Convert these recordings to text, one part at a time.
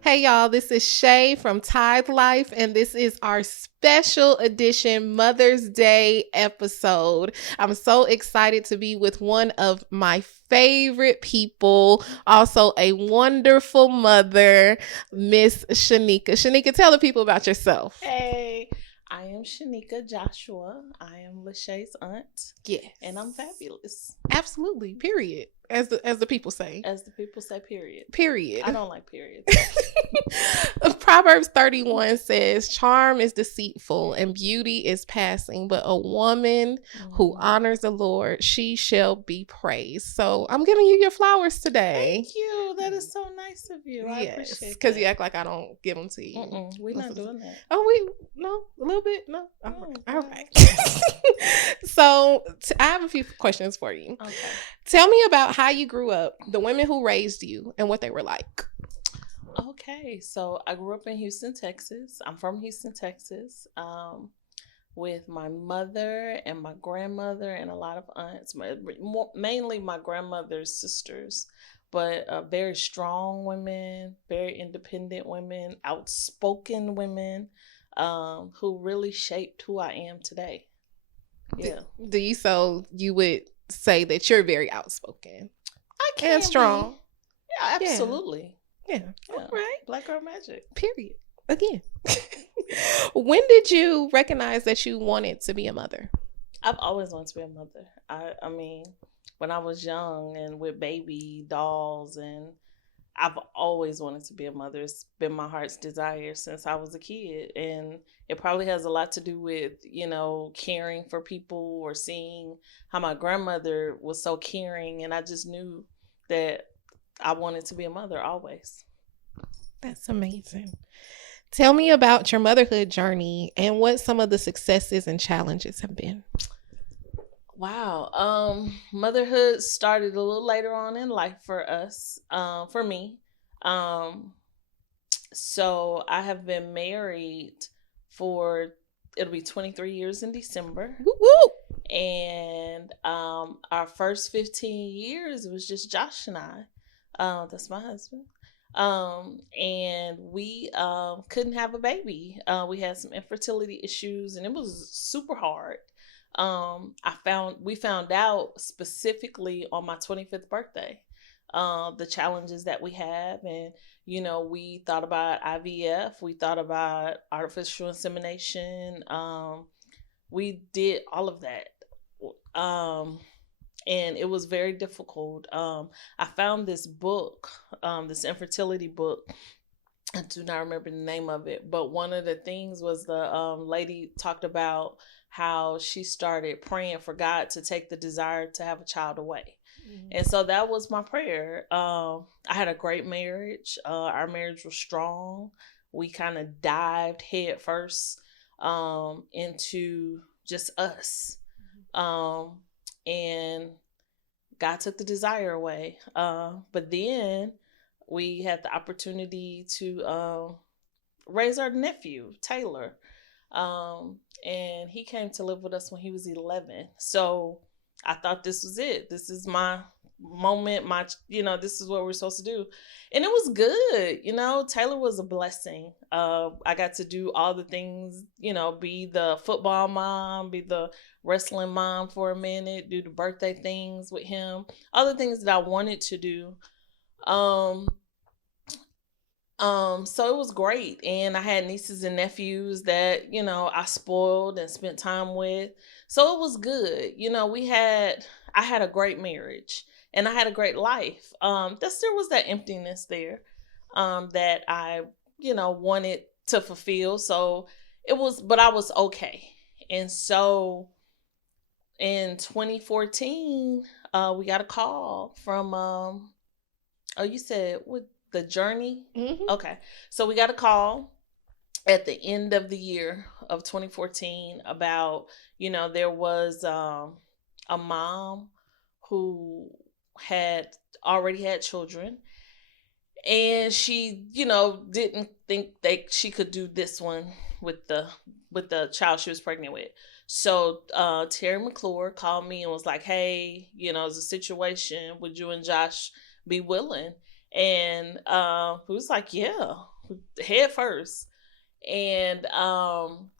Hey y'all, this is Shay from Tithe Life, and this is our special edition Mother's Day episode. I'm so excited to be with one of my favorite people, also a wonderful mother, Miss Shanika. Shanika, tell the people about yourself. Hey, I am Shanika Joshua. I am Lachey's aunt, Yes. and I'm fabulous, Absolutely. Period. As the people say. as the people say. Period. Period. I don't like periods. Proverbs 31 says, charm is deceitful and beauty is passing, but a woman who honors the Lord, she shall be praised. So I'm giving you your flowers today. Thank you. That is so nice of you. I Yes, appreciate because that. you act like I don't give them to you. We're not doing that. Oh, no, a little bit, no. Oh, All wow. right. So I have a few questions for you. Okay. Tell me about how you grew up, the women who raised you, and what they were like. Okay, so I grew up in Houston, Texas. I'm from Houston, Texas, with my mother and my grandmother and a lot of aunts, mainly my grandmother's sisters, but very strong women, very independent women, outspoken women, who really shaped who I am today. Yeah. So you would say that you're very outspoken I can and strong. be. Yeah, absolutely. Yeah. Yeah. All right. Black girl magic. Period. Again. When did you recognize that you wanted to be a mother? I've always wanted to be a mother. I mean, when I was young and with baby dolls, and I've always wanted to be a mother. It's been my heart's desire since I was a kid. And it probably has a lot to do with, caring for people or seeing how my grandmother was so caring. And I just knew that I wanted to be a mother always. That's amazing. Tell me about your motherhood journey and what some of the successes and challenges have been. Wow. Motherhood started a little later on in life for us, for me. So I have been married for, it'll be 23 years in December. Woo woo. And our first 15 years, it was just Josh and I. That's my husband. And we couldn't have a baby. We had some infertility issues, and it was super hard. We found out specifically on my 25th birthday, the challenges that we have. And, we thought about IVF, we thought about artificial insemination. We did all of that. And it was very difficult. I found this book, this infertility book. I do not remember the name of it, but one of the things was the lady talked about how she started praying for God to take the desire to have a child away. Mm-hmm. And so that was my prayer. I had a great marriage. Our marriage was strong. We kind of dived head first into just us. And God took the desire away. But then we had the opportunity to raise our nephew, Taylor. And he came to live with us when he was 11. So I thought this was it. This is my moment. This is what we're supposed to do. And it was good. Taylor was a blessing. I got to do all the things, be the football mom, be the wrestling mom for a minute, do the birthday things with him, all the things that I wanted to do. So it was great. And I had nieces and nephews that, I spoiled and spent time with. So it was good. I had a great marriage and I had a great life. There was that emptiness there, that I, wanted to fulfill. So but I was okay. And so in 2014, we got a call from, you said what? The journey. Mm-hmm. Okay. So we got a call at the end of the year of 2014 about, there was a mom who had already had children, and she, didn't think that she could do this one with the child she was pregnant with. So Terry McClure called me and was like, "Hey, it's a situation. Would you and Josh be willing?" And we was like, "Yeah, head first." And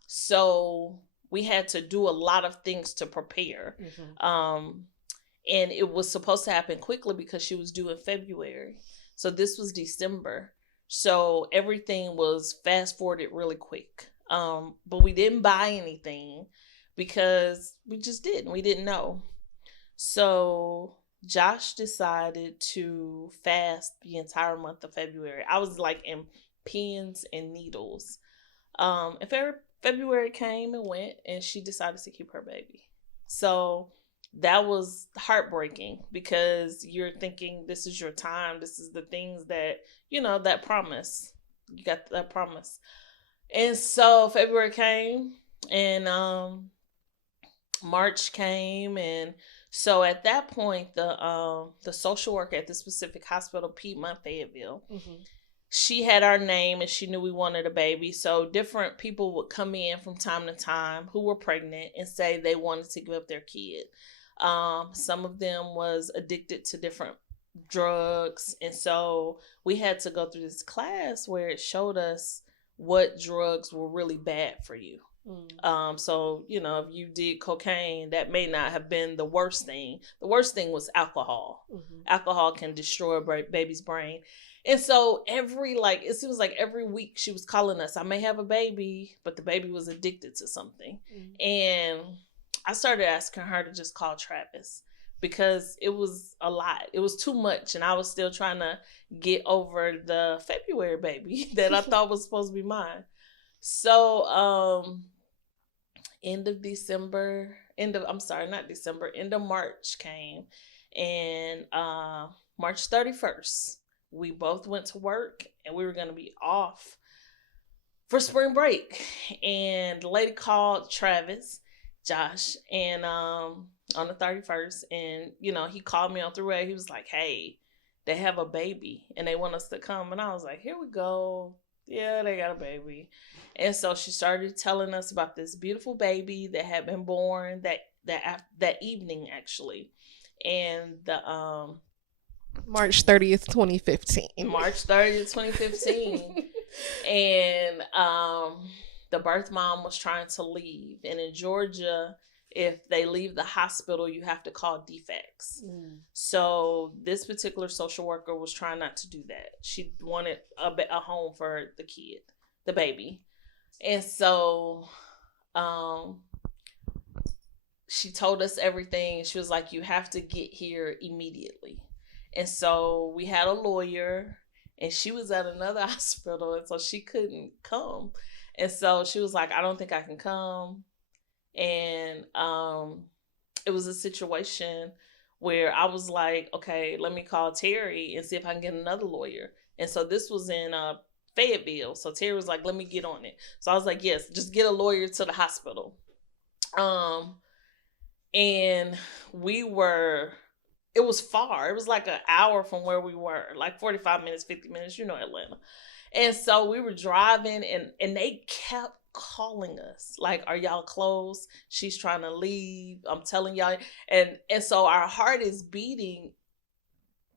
so we had to do a lot of things to prepare. And it was supposed to happen quickly because she was due in February. So this was December. So everything was fast forwarded really quick. But we didn't buy anything because we just didn't. We didn't know. So Josh decided to fast the entire month of February. I was like in pins and needles. And February came and went, and she decided to keep her baby. So that was heartbreaking because you're thinking this is your time. This is the things that, that promise. You got that promise. And so February came, and March came, and so at that point the social worker at the specific hospital, Piedmont Fayetteville, she had our name and she knew we wanted a baby. So different people would come in from time to time who were pregnant and say they wanted to give up their kid. Some of them was addicted to different drugs. And so we had to go through this class where it showed us what drugs were really bad for you. So, if you did cocaine, that may not have been the worst thing. The worst thing was alcohol. Alcohol can destroy a baby's brain. And so it seems like every week she was calling us, I may have a baby, but the baby was addicted to something. And I started asking her to just call Travis because it was a lot. It was too much. And I was still trying to get over the February baby that I thought was supposed to be mine. So, end of March came, and March 31st, we both went to work and we were going to be off for spring break. And the lady called Josh, and on the 31st, and he called me on the way. He was like, "Hey, they have a baby and they want us to come." And I was like, "Here we go. Yeah, they got a baby." And so she started telling us about this beautiful baby that had been born that evening, actually. And the March 30th, 2015. March 30th, 2015. And the birth mom was trying to leave. And in Georgia, if they leave the hospital, you have to call defects. So this particular social worker was trying not to do that. She wanted a home for the baby. And so she told us everything. She was like, "You have to get here immediately." And so we had a lawyer, and she was at another hospital, and so she couldn't come. And so she was like, "I don't think I can come." And it was a situation where I was like, "Okay, let me call Terry and see if I can get another lawyer." And so this was in Fayetteville. So Terry was like, "Let me get on it." So I was like, "Yes, just get a lawyer to the hospital." And it was far. It was like an hour from where we were, like 45 minutes, 50 minutes, Atlanta. And so we were driving, and they kept calling us like, "Are y'all close? She's trying to leave. I'm telling y'all." And so our heart is beating,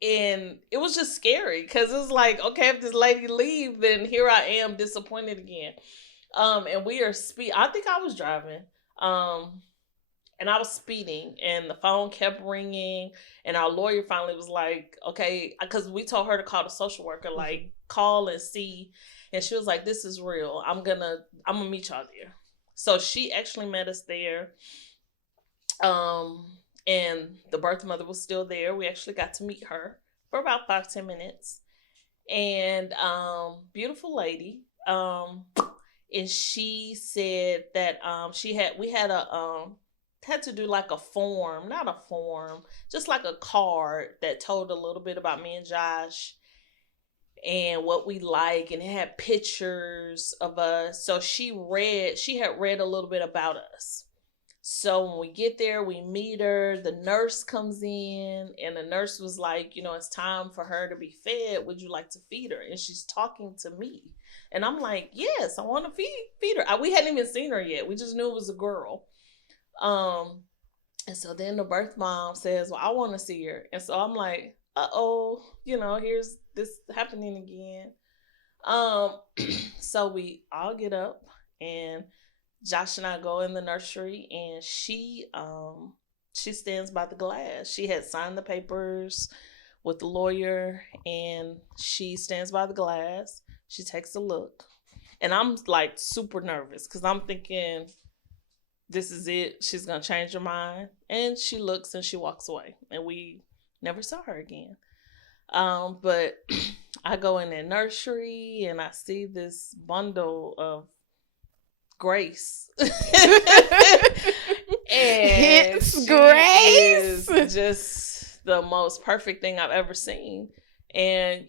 and it was just scary because it was like, okay, if this lady leave, then here I am disappointed again. And we are I think I was driving. And I was speeding, and the phone kept ringing, and our lawyer finally was like, "Okay," because we told her to call the social worker, like, call and see. And she was like, "This is real. I'm gonna meet y'all there." So she actually met us there. And the birth mother was still there. We actually got to meet her for about 5-10 minutes. And beautiful lady. And she said that we had to do like a form, not a form, just like a card that told a little bit about me and Josh and what we like, and it had pictures of us. So she had read a little bit about us. So when we get there, we meet her, the nurse comes in, and the nurse was like, "It's time for her to be fed. Would you like to feed her?" And she's talking to me. And I'm like, "Yes, I want to feed her." We hadn't even seen her yet. We just knew it was a girl. Um, and so then the birth mom says, "Well, I want to see her." And so I'm like, "Uh-oh, here's this happening again." Um, so we all get up, and Josh and I go in the nursery, and she stands by the glass. She had signed the papers with the lawyer, and she stands by the glass. She takes a look, and I'm like super nervous because I'm thinking, this is it. She's gonna change her mind. And she looks and she walks away, and we never saw her again. But I go in the nursery and I see this bundle of grace. And Hence she grace. is just the most perfect thing I've ever seen. And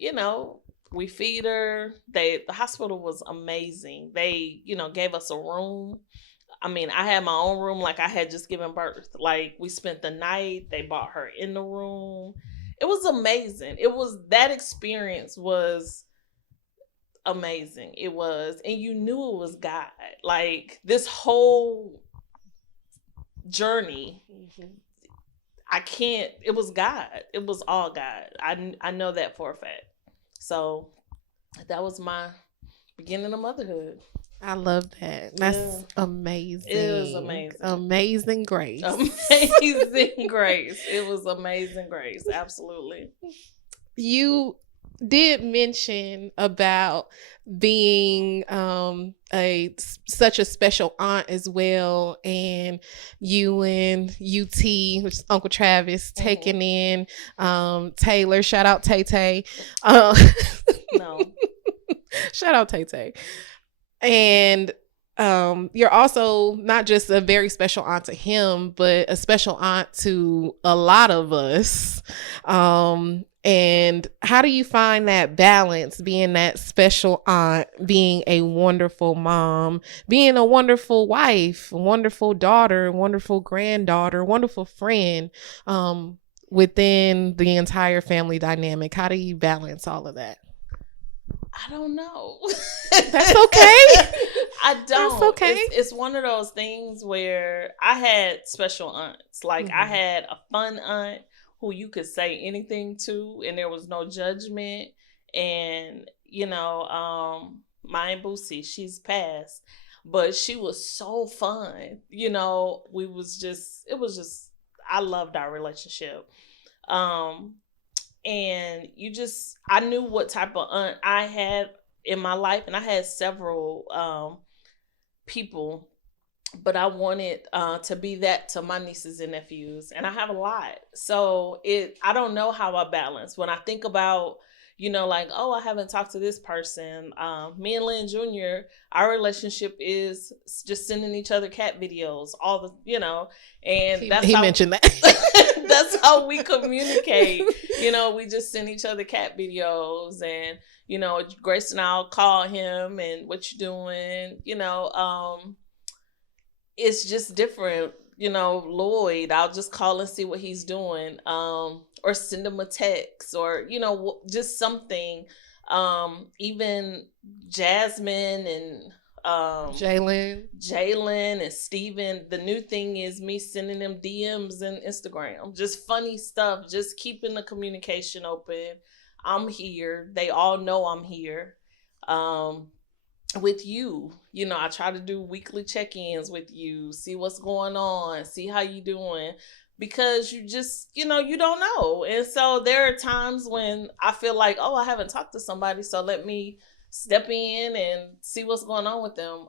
we feed her. The hospital was amazing. They gave us a room. I mean, I had my own room, like I had just given birth. Like, we spent the night. They brought her in the room. It was amazing. That experience was amazing. It was, and you knew it was God. Like, this whole journey, it was God. It was all God. I know that for a fact. So that was my beginning of motherhood. I love that. That's amazing. It was amazing. Amazing grace. Amazing grace. It was amazing grace. Absolutely. You did mention about being such a special aunt as well, and you and UT, which is Uncle Travis, taking in Taylor. Shout out Tay Tay. No. Shout out Tay Tay. And you're also not just a very special aunt to him, but a special aunt to a lot of us. And how do you find that balance, being that special aunt, being a wonderful mom, being a wonderful wife, a wonderful daughter, a wonderful granddaughter, a wonderful friend, within the entire family dynamic? How do you balance all of that? I don't know. That's okay. I don't. That's okay. It's one of those things where I had special aunts. Like, I had a fun aunt who you could say anything to, and there was no judgment. And my Aunt Boosie, she's passed, but she was so fun. It was just, I loved our relationship. And I knew what type of aunt I had in my life, and I had several people, but I wanted to be that to my nieces and nephews, and I have a lot. So I don't know how I balance when I think about, like, oh, I haven't talked to this person. Me and Lynn Jr., our relationship is just sending each other cat videos, and he mentioned that. that's how we communicate. We just send each other cat videos, and Grace and I'll call him and what you doing. It's just different. Lloyd, I'll just call and see what he's doing, or send him a text, or just something. Even Jasmine and Jalen and Steven. The new thing is me sending them DMs and Instagram, just funny stuff, just keeping the communication open. I'm here. They all know I'm here. With you, I try to do weekly check-ins with you, see what's going on, see how you doing, because you just, you don't know. And so there are times when I feel like, oh, I haven't talked to somebody, so let me step in and see what's going on with them.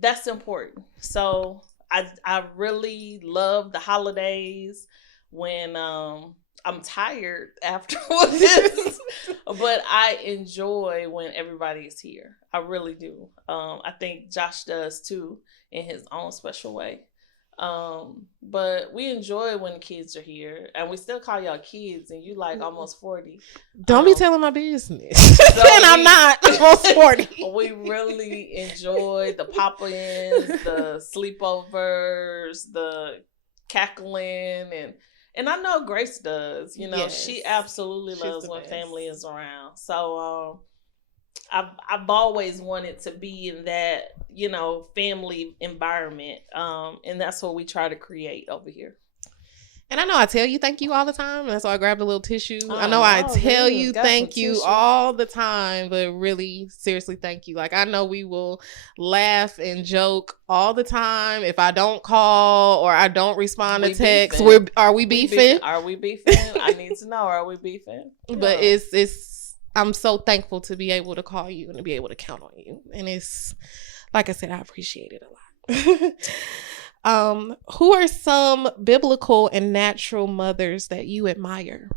That's important. So I really love the holidays when I'm tired afterwards, but I enjoy when everybody is here. I really do. I think Josh does too, in his own special way. But we enjoy when the kids are here, and we still call y'all kids, and you like almost 40. Don't be telling my business. So and I'm not almost 40. We really enjoy the pop-ins, the sleepovers, the cackling, and I know Grace does. Yes. She absolutely loves when family is around. So I've always wanted to be in that, family environment. And that's what we try to create over here. And I know I tell you thank you all the time. And that's why I grabbed a little tissue. I Oh know I no, tell goodness, you got some thank you tissue. all the time, but really, seriously, thank you. Like, I know we will laugh and joke all the time. If I don't call or I don't respond to We texts, beefing. are we beefing? Are we beefing? I need to know. Are we beefing? But Yeah. I'm so thankful to be able to call you and to be able to count on you. And it's like I said, I appreciate it a lot. Who are some biblical and natural mothers that you admire?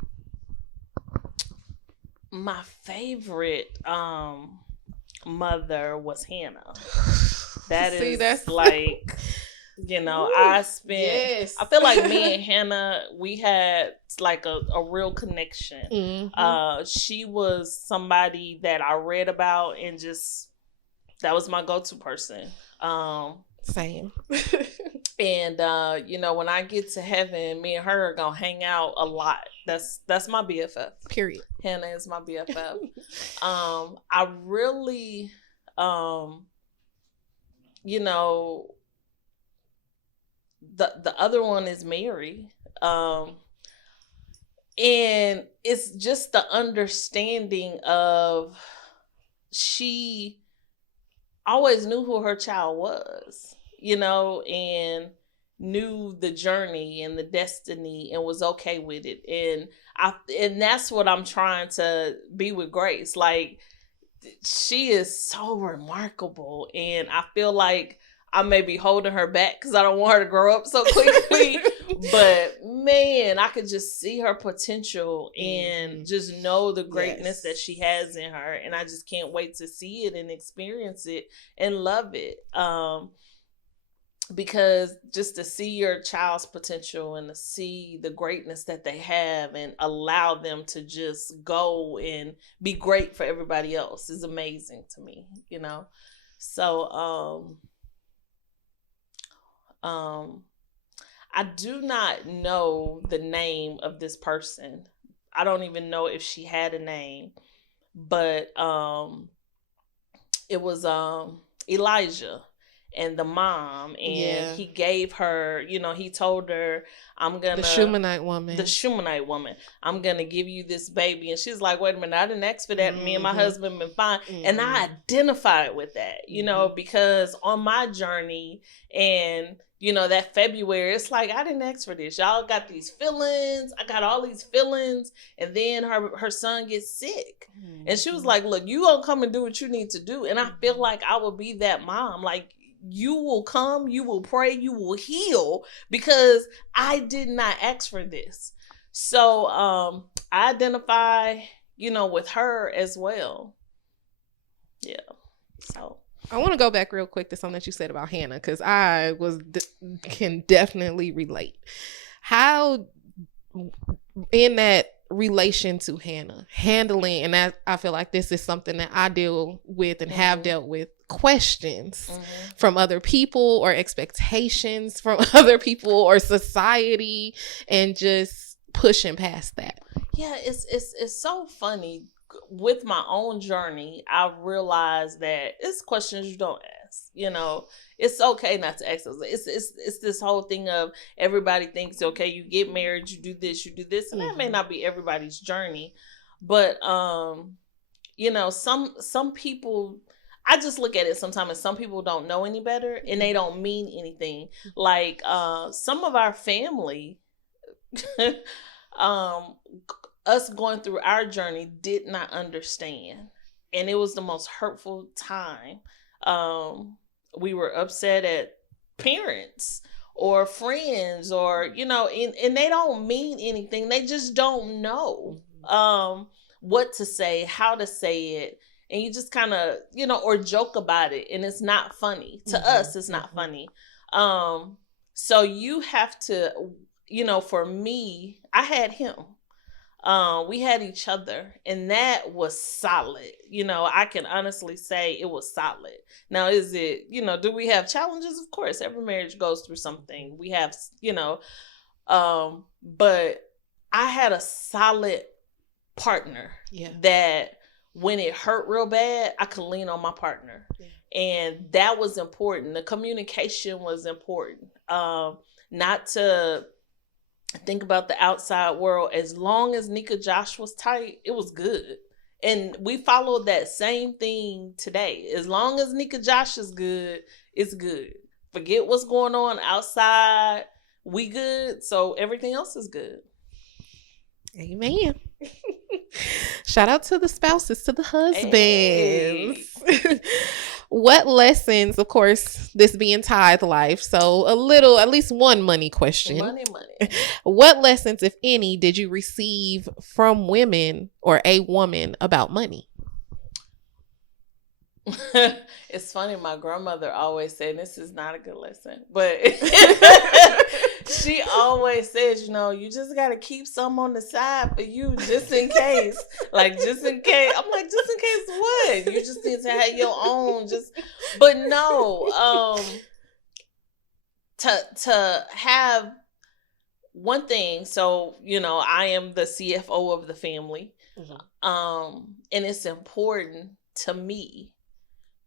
My favorite mother was Hannah. That See, is that's like, I spent, yes. I feel like me and Hannah, we had like a real connection. Mm-hmm. She was somebody that I read about and just, that was my go-to person. Same. And when I get to heaven, me and her are gonna hang out a lot. That's my BFF. Period. Hannah is my BFF. I really, the other one is Mary. And it's just the understanding of, she always knew who her child was, and knew the journey and the destiny and was okay with it. And that's what I'm trying to be with Grace. Like, she is so remarkable, and I feel like I may be holding her back because I don't want her to grow up so quickly. But man, I could just see her potential and just know the greatness that she has in her, and I just can't wait to see it and experience it and love it. Because just to see your child's potential and to see the greatness that they have and allow them to just go and be great for everybody else is amazing to me, So, I do not know the name of this person. I don't even know if she had a name, but it was Elijah and the mom, and he gave her, he told her, the Shumanite woman, I'm gonna give you this baby. And she's like, wait a minute, I didn't ask for that. Me and my husband been fine. And I identified with that, because on my journey and that February, it's like, I didn't ask for this. Y'all got these feelings. I got all these feelings. And then her son gets sick. And she was like, look, you gonna come and do what you need to do. And I feel like I will be that mom. Like, you will come, you will pray, you will heal, because I did not ask for this. So I identify, with her as well. Yeah. So I want to go back real quick to something that you said about Hannah, because I can definitely relate. How, in that relation to Hannah, handling, and I feel like this is something that I deal with and have dealt with, questions from other people or expectations from other people or society, and just pushing past that. Yeah, it's so funny. With my own journey, I realized that it's questions you don't ask. It's okay not to ask those. It's this whole thing of, everybody thinks, okay, you get married, you do this, and that may not be everybody's journey. But some people, I just look at it sometimes as some people don't know any better and they don't mean anything. Like some of our family, us going through our journey did not understand. And it was the most hurtful time. We were upset at parents or friends or, and they don't mean anything. They just don't know what to say, how to say it. And you just kind of, or joke about it. And it's not funny. To us, it's not funny. So you have to, for me, I had him. We had each other, and that was solid. I can honestly say it was solid. Now, is it, do we have challenges? Of course, every marriage goes through something. We have, but I had a solid partner that when it hurt real bad, I could lean on my partner. Yeah. And that was important. The communication was important. Not to think about the outside world. As long as Nika Josh was tight, it was good. And we followed that same thing today. As long as Nika Josh is good, it's good. Forget what's going on outside. We good, so everything else is good. Amen. Shout out to the spouses, to the husbands. Hey. What lessons, of course, this being tithe life, so a little, at least one money question. Money. What lessons, if any, did you receive from women or a woman about money? It's funny, my grandmother always said, this is not a good lesson, but she always says, you just got to keep some on the side for you, just in case. Like, just in case. I'm like, just in case what? You just need to have your own. But no, to have one thing. So, I am the CFO of the family. Mm-hmm. And it's important to me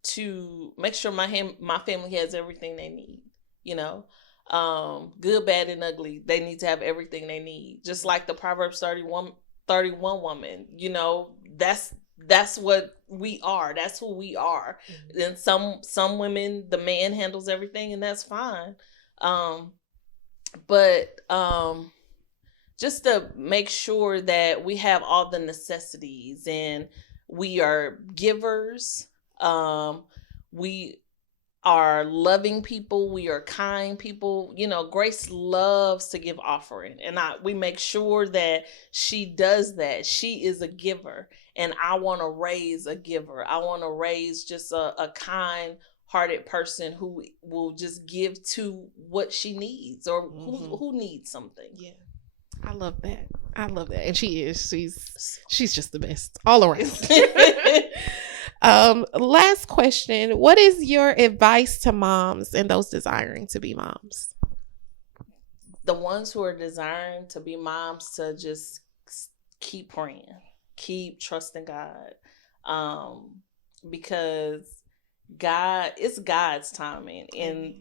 to make sure my family has everything they need, good, bad, and ugly. They need to have everything they need. Just like the Proverbs 31 woman, that's what we are. That's who we are. Mm-hmm. And some women, the man handles everything, and that's fine. But just to make sure that we have all the necessities and we are givers. We are loving people. We are kind people. Grace loves to give offering, and we make sure that she does that. She is a giver, and I want to raise a giver. I want to raise just a kind-hearted person who will just give to what she needs or mm-hmm. who needs something. Yeah. I love that. And she's just the best all around. Last question. What is your advice to moms and those desiring to be moms? The ones who are desiring to be moms, to just keep praying, keep trusting God. Because it's God's timing. And,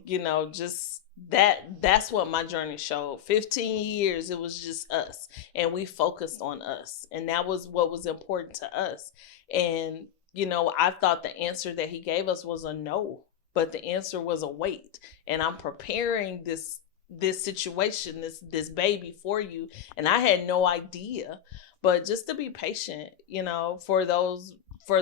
just that's what my journey showed. 15 years, it was just us, and we focused on us, and that was what was important to us. And I thought the answer that he gave us was a no, but the answer was a wait. And I'm preparing this situation, this baby for you, and I had no idea. But just to be patient, for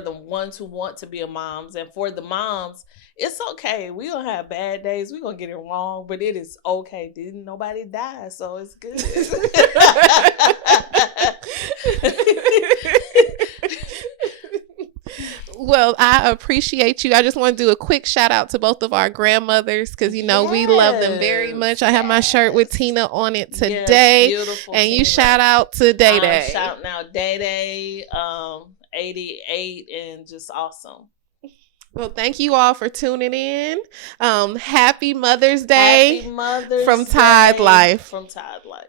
the ones who want to be a moms, and for the moms, it's okay. We're going to have bad days. We're going to get it wrong, but it is okay. Didn't nobody die, so it's good. Well, I appreciate you. I just want to do a quick shout out to both of our grandmothers because, we love them very much. I have my shirt with Tina on it today. Yes, beautiful. And Tina. You shout out to Day Day. Shouting out Day Day, 88, and just awesome. Well, thank you all for tuning in. Happy Mother's Day. Happy Mother's from Tithe Life. From Tithe Life.